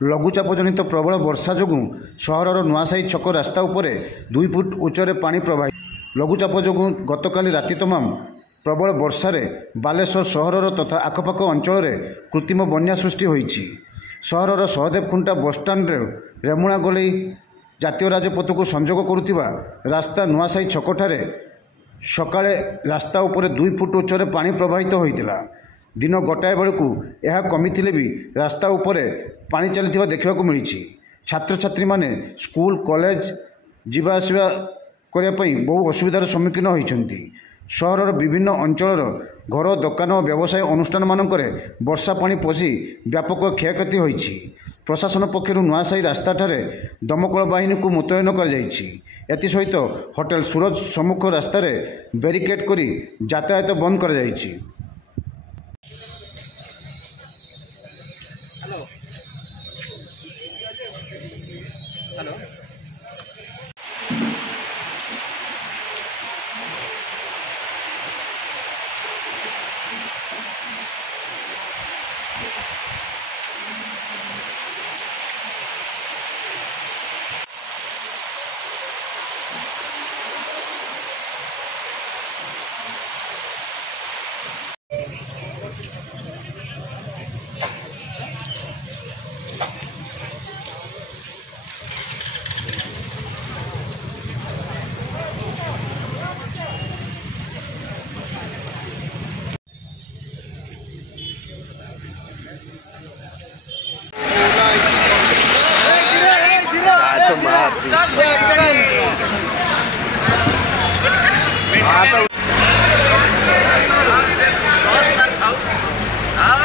लघुचाप जनित प्रबल वर्षा जो सहरर नुआसाही छक रास्ता उपरे 2 फुट उच्चरे पानी प्रवाहित। लघुचाप जो गतकाली राति तमाम प्रबल वर्षा बालेश्वर सहरर तथा आखपाख अंचल कृत्रिम बन्या सृष्टि होईछि। सहरर सहदेव खुंटा बसस्टाण्ड रेमुणा गलई जातीय राजपथ को संजोग करुवा रास्ता नुआसाही छकठारे सकाळे रास्ता उपरे 2 फुट उच्चरे पानी प्रवाहित होइतिला। दिन गोटाए बेलू यह कमिथिले भी रास्ता उपरे पानी चली देखा मिली। छात्र छात्री माने स्कूल कॉलेज जीवा आसिबा करने बहु असुविधार सम्मुखीन होती। सहरर विभिन्न अंचल घर दुकान और व्यवसाय अनुष्ठान मानक वर्षा पानी पशि व्यापक क्षयक्षति होती। प्रशासन पक्षर नुआसाही रास्ता ठारे दमकल बाहिनी को मुतयन कर सहित होटेल सूरज सम्मुख रास्तार बेरिकेड कर यातायात बंद कर। हेलो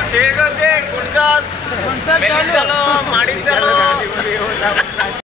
ठीक है, चलो माड़ी चलो।